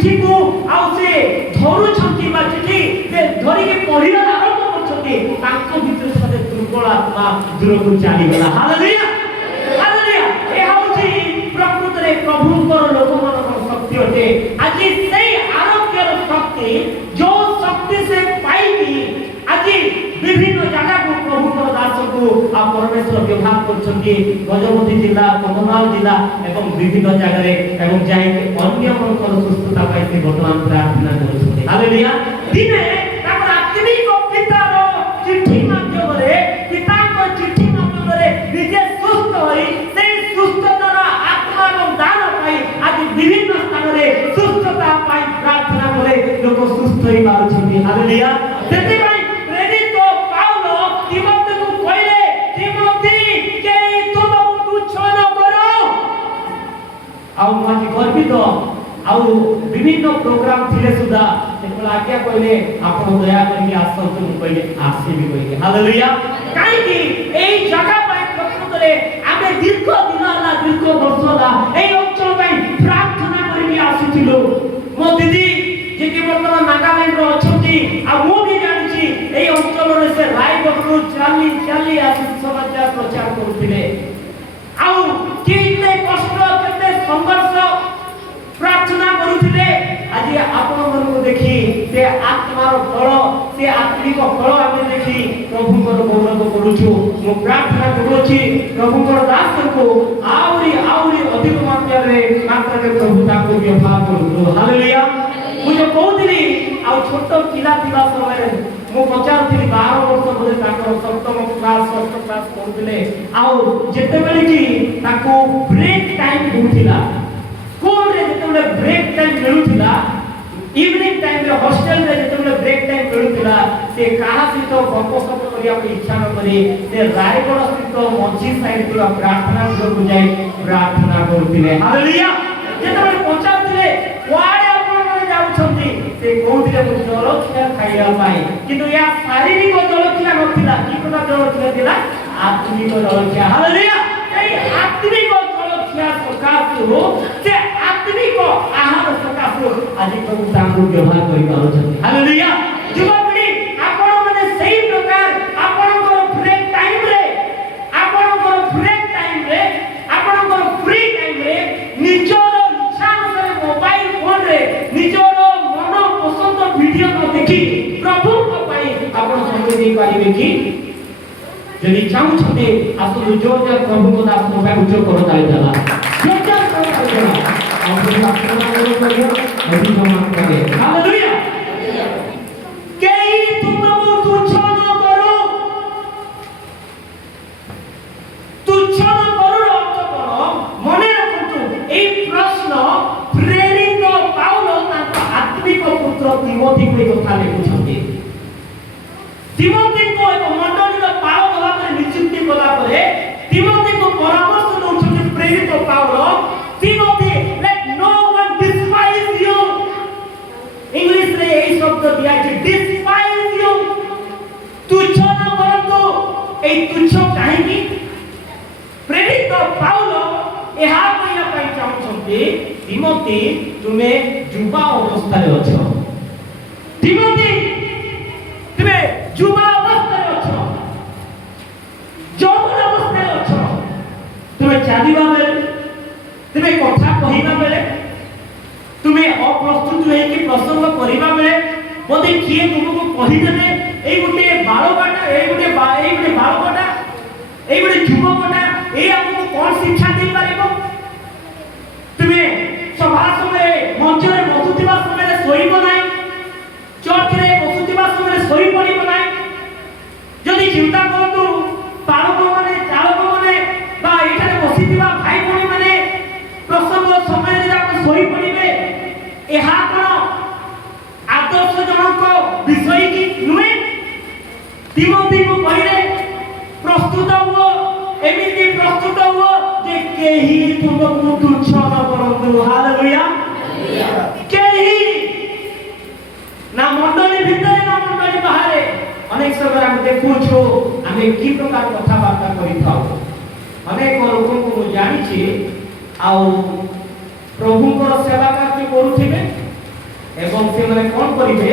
चिट्ठी को आउ से धरुछंती बा चिट्ठी से धरि के पढिला आरंभ करछंती तांको भितर से दुर्बल आत्मा दूर को चली गला हालेलुया हालेलुया ए हउची प्रकृत रे प्रभुଙ୍କର ଲୋକମାନଙ୍କ ଶକ୍ତି ଅଟେ ଆଜି ସେଇ ଆରୋଗ୍ୟର ଶକ୍ତି जो शक्ति से पाइबी आज विभिन्न जगह को प्रभुଙ୍କର दासକୁ आ परमेश्वर व्यवहार करछंती गजपति जिला कंधमाल जिला एवं विभिन्न जगह रे एवं जाई अन्य मनकर सुस्थता पाइते वर्तमान प्रार्थना करछंती हालेलुया दिने ताकर आत्मिक पितार चिट्ठी माध्यम रे पिताଙ୍କ चिट्ठी माध्यम रे निजे सुस्थ होई से सुस्थतार आत्मा एवं दान पाई आज विभिन्न स्थान रे सुस्थता पाई प्रार्थना करे लोक सुस्थ होई पारुछंती हालेलुया सेते भाई प्रेरित पाउल तिमोथी को कहले तिमोथी के तुमको तुच्छ न करो आउ माजी गर्वित आउ विभिन्न प्रोग्राम थिले सुदा सेको आज्ञा कहले आपण दया करके आसंतु कहले आसीबी कहले हालेलुया काई कि एई जगह पाई प्रकृत रे आमे दीर्घ दिन ला दीर्घ वर्ष ला एई अंचल पाई प्रार्थना करके आसीथिलो मो दीदी जे कि वर्तमान नागालैंड रो अछंती आ मो भी जानछि एई अंचल रे से रायगढ़ चाली चाली आसी समाचार प्रचार करथिले आउ केते कष्ट केते संघर्ष प्रार्थना करुथिले आज आपण मन को देखि से आत्मार फल से आत्मिक फल आमे देखि प्रभुଙ୍କର गौरव करूछु मो प्रार्थना करूछि प्रभुଙ୍କର दास को आउरी आउरी अधिक मात्रा रे प्रभु ताको व्यवहार करू हालेलुया मुझे कहउथिली आ छोट पिला पिला समय मो पचारथिली 12 वर्ष बोले ताकर सप्तम क्लास षष्ठ क्लास पढुथिले आ जेते बेले कि ताको ब्रेक टाइम होथिला स्कूल रे जेते ब्रेक टाइम मिलुथिला इवनिंग टाइम रे हॉस्टल रे जेते ब्रेक टाइम मिलुथिला से कहा सहित गपसप करिया इच्छा न करे से रायगढ़ स्थित मझी साइड पूरा प्रार्थना गृह को जाई प्रार्थना करथिले हालेलुया जेते पचारथिले वाडे जाउछंती से कोउथिले मु जलखिया खाइया पाई किंतु या शारीरिक जलखिया नथिला कि प्रकार जलखिया थिला आत्मिक जलखिया हालेलुया एई आत्मिक जलखिया सकासु से आत्मिक आहार सकासु आज प्रभु तांको व्यवहार करि पारुछंती हालेलुया युवपीढ़ी आपण माने सही प्रकार आपनकर ब्रेक टाइम रे आपनकर फ्री टाइम रे निजर इच्छा अनुसार मोबाइल फोन रे निजर मन पसंद वीडियो को देखि प्रभु को पाई आपण समय दे पारिबे कि यदि चाहू छते आसु जो प्रभु को दास को पाई उच्च करो दाई जाला जो करो दाई जाला आपण प्रार्थना करियो अभी जमा करे हालेलुया केई तुमको तुच्छ न करो अर्थ करो मने रखतु ए प्रश्न प्रेरित पाउल तांका आत्मिक पुत्र तिमोथी को कथा लिखुछंती तिमोथी को एक मंडली रो पाल भाव में नियुक्ति कला परे तिमोथी को परामर्श दउछंती प्रेरित Paul Timothy let no one despise you English रे एई शब्द दिया छै डिस्पाइज यू तुच्छ न करतो ए तुच्छ काहे की प्रेरित पाउल एहा कहिया पाई चाहछंती तिमोथी तुमे युवा अवस्था रे अछो तिमोथी तुमे युवा अवस्था रे अछो जौन अवस्था रे अछो तुमे चालिबा बेले तुमे कथा कहिबा बेले तुमे अप्रस्तुत होई कि प्रसंग करिबा बेले बोधे किए तुमको कहि देले एई गुटे बालकटा एई गुटे युवकटा ए आपको कौन शिक्षा दे पारिबो तुमे सभा समय मंच रे बसुतिबा समय सोइबो नाही चर्च रे बसुतिबा समय सोइ पड़िबो नाही जदि चिंता करतु पालक माने चालक माने बा एठारे बसितिबा भाई भणी माने प्रसंग समय रे आप सोइ पड़िबे एहा कोन आदर्श जनक विषय की नुए तिमोथी को कहिरे प्रस्तुत हो एमिति प्रस्तुत हो जे केही तुमको तुच्छ न करंतु हालेलुया केही ना मंडली भितरे ना मंडली बाहरे अनेक समय हम देखुछु हमें की प्रकार कथा वार्ता करि थाउ अनेक लोक को जानि छी आ प्रभु को सेवा कार्य करूथिबे এবং ସେମାନେ କ'ଣ କରିବେ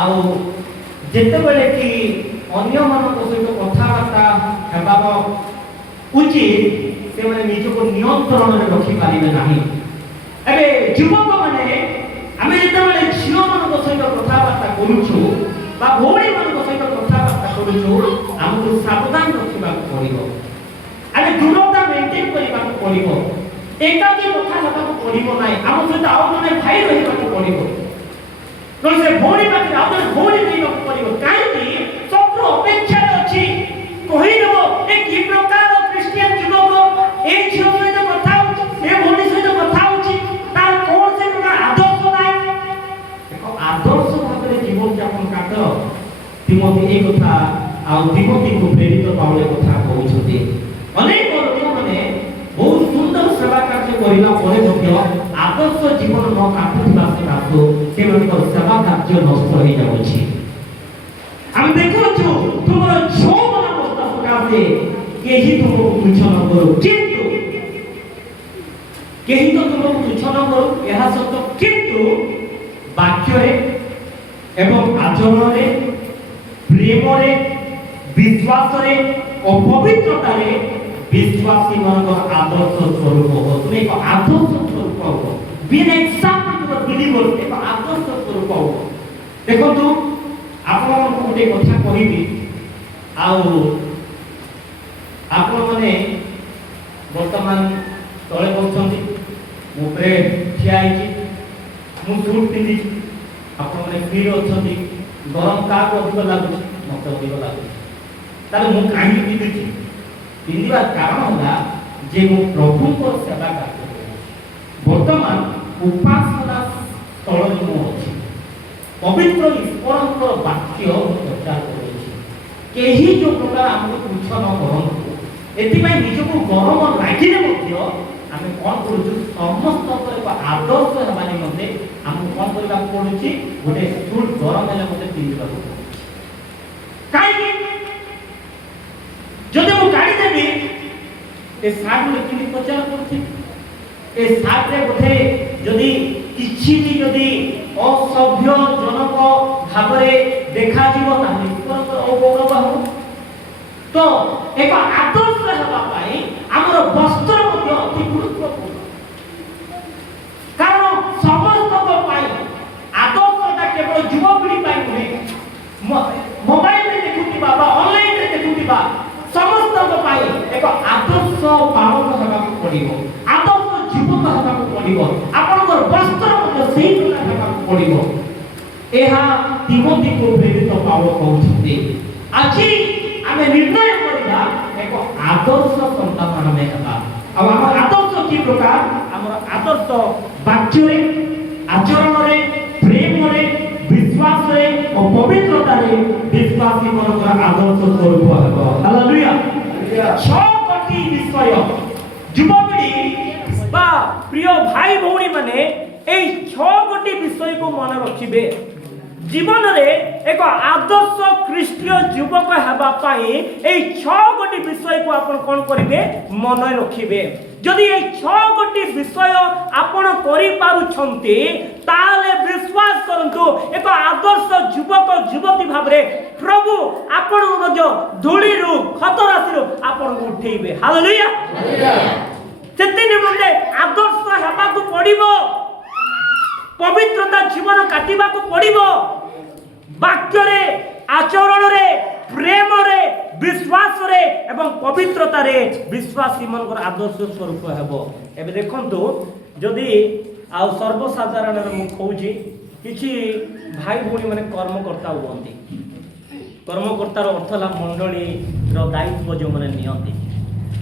ଆଉ ଯେତେବେଳେ କି ଅନ୍ୟମାନଙ୍କ ସହିତ କଥାବାର୍ତ୍ତା ହେବାର ଉଚିତ ସେମାନେ ନିଜକୁ ନିୟନ୍ତ୍ରଣରେ ରଖିପାରିବେ ନାହିଁ। ଏବେ ଯୁବକମାନେ ଆମେ ଯେତେବେଳେ ଝିଅମାନଙ୍କ ସହିତ କଥାବାର୍ତ୍ତା କରୁଛୁ ବା ଭଉଣୀମାନଙ୍କ ସହିତ କଥାବାର୍ତ୍ତା କରୁଛୁ ଆମକୁ ସାବଧାନ ରଖିବାକୁ ପଡ଼ିବ। ଆମେ ଦୂରତା ମେଣ୍ଟେନ୍ କରିବାକୁ ପଡ଼ିବ। ଏକାକି କଥା ହେବାକୁ ପଡ଼ିବ ନାହିଁ। ଆମ ସହିତ ଆଉ ଜଣେ ଭାଇ ରହିବାକୁ ପଡ଼ିବ। ନହେଲେ ସେ ଭଉଣୀ ପାଖରେ ଆଉ ଜଣେ ଭଉଣୀ ରହିବାକୁ ପଡ଼ିବ। କାହିଁକି ଶତ୍ରୁ ଅପେକ୍ଷାରେ ଅଛି କହିଦେବ ଏ କି ପ୍ରକାର ଖ୍ରୀଷ୍ଟିଆନ ଯୁବକ ଏ ଝିଅ ସହିତ କଥା ହଉଛି ଏ ଭଉଣୀ ସହିତ କଥା ହଉଛି ତାର କଣ ସେ ପ୍ରକାର ଆଦର୍ଶ ନାହିଁ। ଏକ ଆଦର୍ଶ ଭାବରେ ଜୀବନ ଯାପନ କାଟ ତିମୋଥୀ ଏ କଥା ଆଉ ତିମୋଥୀକୁ ପ୍ରେରିତ ପାଉଲ କଥା କହୁଛନ୍ତି। ଅନେକ ଲୋକମାନେ ବହୁତ ସୁନ୍ଦର ସେବା କାର୍ଯ୍ୟ କରିବା ପରେ ମଧ୍ୟ ଆଦର୍ଶ ଜୀବନ ନ କାଟୁଥିବା ସତ୍ତ୍ୱେ ସେମାନଙ୍କର ସେବା କାର୍ଯ୍ୟ ନଷ୍ଟ ହୋଇଯାଉଛି। ଆମେ ଦେଖୁଛୁ ତୁମର ଯୌବନ ଅବସ୍ଥା ସକାଶେ କେହି ତୁମକୁ ତୁଚ୍ଛ ନ କରୁ, କିନ୍ତୁ କେହି ତ ତୁମକୁ ତୁଚ୍ଛ ନ କରୁ ଏହା ସତ୍ୟ, କିନ୍ତୁ ବାକ୍ୟରେ ଏବଂ ଆଚରଣରେ ପ୍ରେମରେ ବିଶ୍ୱାସରେ ଓ ପବିତ୍ରତାରେ ବିଶ୍ୱାସୀ ମାନଙ୍କର ଆଦର୍ଶ ସ୍ୱରୂପ ହୋ। ତୁମେ ଏକ ଆଦର୍ଶ ସ୍ୱରୂପ ହୋ। Be an example to the believers। ଏକ ଆଦର୍ଶ ସ୍ୱରୂପ ହୋ। ଦେଖନ୍ତୁ ଆପଣମାନଙ୍କୁ ଗୋଟେ କଥା କହିବି ଆଉ ଆପଣମାନେ ବର୍ତ୍ତମାନ ତଳେ ବସୁଛନ୍ତି, ମୁଁ ଉପରେ ଠିଆ ହେଇଛି, ମୁଁ ସୁଟ୍ ପିନ୍ଧିଛି, ଆପଣମାନେ ଫ୍ରିରେ ଅଛନ୍ତି। ଗରମ କାହାକୁ ଅଧିକ ଲାଗୁଛି? ମୋତେ ଅଧିକ ଲାଗୁଛି। ତାହେଲେ ମୁଁ କାହିଁକି ପିନ୍ଧୁଛି? ପିନ୍ଧିବାର କାରଣ ହେଲା ଯେ ମୁଁ ପ୍ରଭୁଙ୍କର ସେବା କାର୍ଯ୍ୟ କରୁଛି। ବର୍ତ୍ତମାନ ଉପାସନା ସ୍ଥଳରେ ମୁଁ ଅଛି। ପବିତ୍ର ଈଶ୍ୱରଙ୍କର ବାକ୍ୟ ପ୍ରଚାର କରୁଛି। କେହି ଯେଉଁ ପ୍ରକାର ଆମକୁ ତୁଚ୍ଛ ନ କରନ୍ତୁ, ଏଥିପାଇଁ ନିଜକୁ ଗରମ ଲାଗିଲେ ମଧ୍ୟ ଆମେ କ'ଣ କରୁଛୁ? ସମସ୍ତଙ୍କର ଏକ ଆଦର୍ଶ ହେବା ନିମନ୍ତେ ଆମକୁ କ'ଣ କରିବାକୁ ପଡୁଛି? ଗୋଟେ ସୁଟ୍ ଗରମ ହେଲେ ମୋତେ ପିନ୍ଧିବାକୁ ପଡୁଛି। କାହିଁକି? ଯଦି ମୁଁ କାଢ଼ିଦେବି ଏ ସାର୍ଟ ଗୋଟେ କିଣି ପ୍ରଚାର କରୁଛି, ଏ ସାର୍ଟରେ ବୋଧେ ଯଦି କିଛି ବି ଯଦି ଅସଭ୍ୟଜନକ ଭାବରେ ଦେଖାଯିବ ତାହେଲେ ଈଶ୍ୱରଙ୍କର ଅଗୌରବ ହେବ। ତ ଏକ ଆଦର୍ଶ ହେବା ପାଇଁ ଆମର ବସ୍ତ୍ର ମଧ୍ୟ ଅତି ଗୁରୁତ୍ୱପୂର୍ଣ୍ଣ। କାରଣ ସମସ୍ତଙ୍କ ପାଇଁ ଆଦର୍ଶଟା କେବଳ ଯୁବପିଢ଼ି ପାଇଁ ନୁହେଁ, ମୋବାଇଲରେ ଦେଖୁଥିବା ବା ଅନଲାଇନରେ ଦେଖୁଥିବା ସମସ୍ତଙ୍କ ପାଇଁ ଏକ ଆଦର୍ଶ ପାଳନ ହେବାକୁ ପଡ଼ିବ, ଆଦର୍ଶ ଜୀବନ ହେବାକୁ ପଡ଼ିବ। ଆପଣଙ୍କର ବସ୍ତ୍ର ମଧ୍ୟ ସେହି ପ୍ରକାର ହେବାକୁ ପଡ଼ିବ। ଏହା ତିମୋଥୀକୁ ପ୍ରେରିତ ପାଉଲ କହୁଛନ୍ତି। ଆଜି ଆମେ ନିର୍ଣ୍ଣୟ କରିବା ଏକ ଆଦର୍ଶ ସନ୍ତାନ ଆମେ ହେବା। ଆଉ ଆମର ଆଦର୍ଶ କି ପ୍ରକାର? ଆମର ଆଦର୍ଶ ବାକ୍ୟରେ, ଆଚରଣରେ, ପ୍ରେମରେ, ବିଶ୍ୱାସରେ ଓ ପବିତ୍ରତାରେ ବିଶ୍ୱାସୀ ମାନଙ୍କର ଆଦର୍ଶ ସ୍ୱରୂପ ହେବ। ହାଲେଲୁୟା। 6ଟି ବିଷୟ ଯୁବପିଢ଼ି ବା ପ୍ରିୟ ଭାଇ ଭଉଣୀ ମାନେ এই 6ଟି ବିଷୟକୁ ମନେ ରଖିବେ। ଜୀବନରେ ଏକ ଆଦର୍ଶ ଖ୍ରୀଷ୍ଟୀୟ ଯୁବକ ହେବା ପାଇଁ এই 6ଟି ବିଷୟକୁ ଆପଣ କ'ଣ କରିବେ? ମନେ ରଖିବେ। ଯଦି এই 6ଟି ବିଷୟ ଆପଣ କରିପାରୁଛନ୍ତି ତାହେଲେ ବିଶ୍ୱାସ କରନ୍ତୁ ଏକ ଆଦର୍ଶ ଯୁବକ ଯୁବତୀ ଭାବରେ ପ୍ରଭୁ ଆପଣଙ୍କୁ ମଧ୍ୟ ଧୂଳିରୁ ଖତ ରାଶିରୁ ଆପଣଙ୍କୁ ଉଠେଇବେ। ହାଲେଲୁୟା। ସେଥି ନିମନ୍ତେ ଆଦର୍ଶ ହେବାକୁ ପଡ଼ିବ, ପବିତ୍ରତା ଜୀବନ କାଟିବାକୁ ପଡ଼ିବ। ବାକ୍ୟରେ, ଆଚରଣରେ, ପ୍ରେମରେ, ବିଶ୍ୱାସରେ ଏବଂ ପବିତ୍ରତାରେ ବିଶ୍ୱାସୀ ମାନଙ୍କର ଆଦର୍ଶ ସ୍ୱରୂପ ହେବ। ଏବେ ଦେଖନ୍ତୁ, ଯଦି ଆଉ ସର୍ବସାଧାରଣରେ ମୁଁ କହୁଛି, କିଛି ଭାଇ ଭଉଣୀ ମାନେ କର୍ମକର୍ତ୍ତା ହୁଅନ୍ତି। କର୍ମକର୍ତ୍ତାର ଅର୍ଥ ହେଲା ମଣ୍ଡଳୀର ଦାୟିତ୍ୱ ଯେଉଁମାନେ ନିଅନ୍ତି।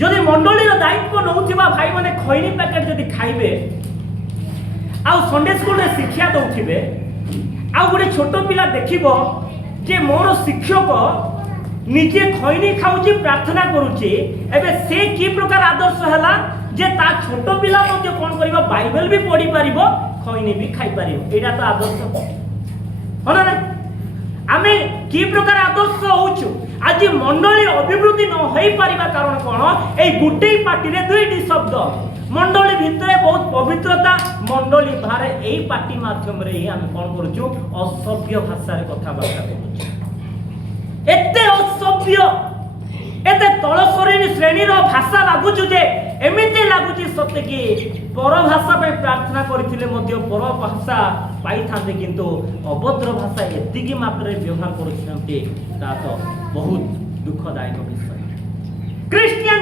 ଯଦି ମଣ୍ଡଳୀର ଦାୟିତ୍ୱ ନେଉଥିବା ଭାଇମାନେ ଖଇନି ପ୍ୟାକେଟ ଯଦି ଖାଇବେ ଆଉ ସଣ୍ଡେ ସ୍କୁଲରେ ଶିକ୍ଷା ଦେଉଥିବେ, ଆଉ ଗୋଟେ ଛୋଟ ପିଲା ଦେଖିବ ଯେ ମୋର ଶିକ୍ଷକ ନିଜେ ଖଇନି ଖାଉଛି, ପ୍ରାର୍ଥନା କରୁଛି, ଏବେ ସେ କି ପ୍ରକାର ଆଦର୍ଶ ହେଲା ଯେ ତା ଛୋଟ ପିଲା ମଧ୍ୟ କ'ଣ କରିବ? ବାଇବେଲ ବି ପଢ଼ିପାରିବ, ଖଇନି ବି ଖାଇପାରିବ। ଏଇଟା ତ ଆଦର୍ଶ। ହଁ ନା? ଆମେ କି ପ୍ରକାର ଆଦର୍ଶ ହଉଛୁ? आज मंडली अभिवृद्धि न हो पारिबा कारण कौन ए गुटे पार्टी रे दुईटी शब्द मंडली भितर बहुत पवित्रता मंडली बाहर ए पार्टी माध्यम रे हम कौन करूछु असभ्य भाषा रे कथा बार्ता करूछु एते असभ्य एते तळसरी श्रेणी रो भाषा लागुछु जे एमिति लागुछि सत्य कि पर भाषा पे प्रार्थना करथिले मध्य पर भाषा पाई थांते किंतु अभद्र भाषा एतिकी मात्रा रे व्यवहार करूछन्ते ता तो बहुत दुखदायक विषय। ख्रीष्ट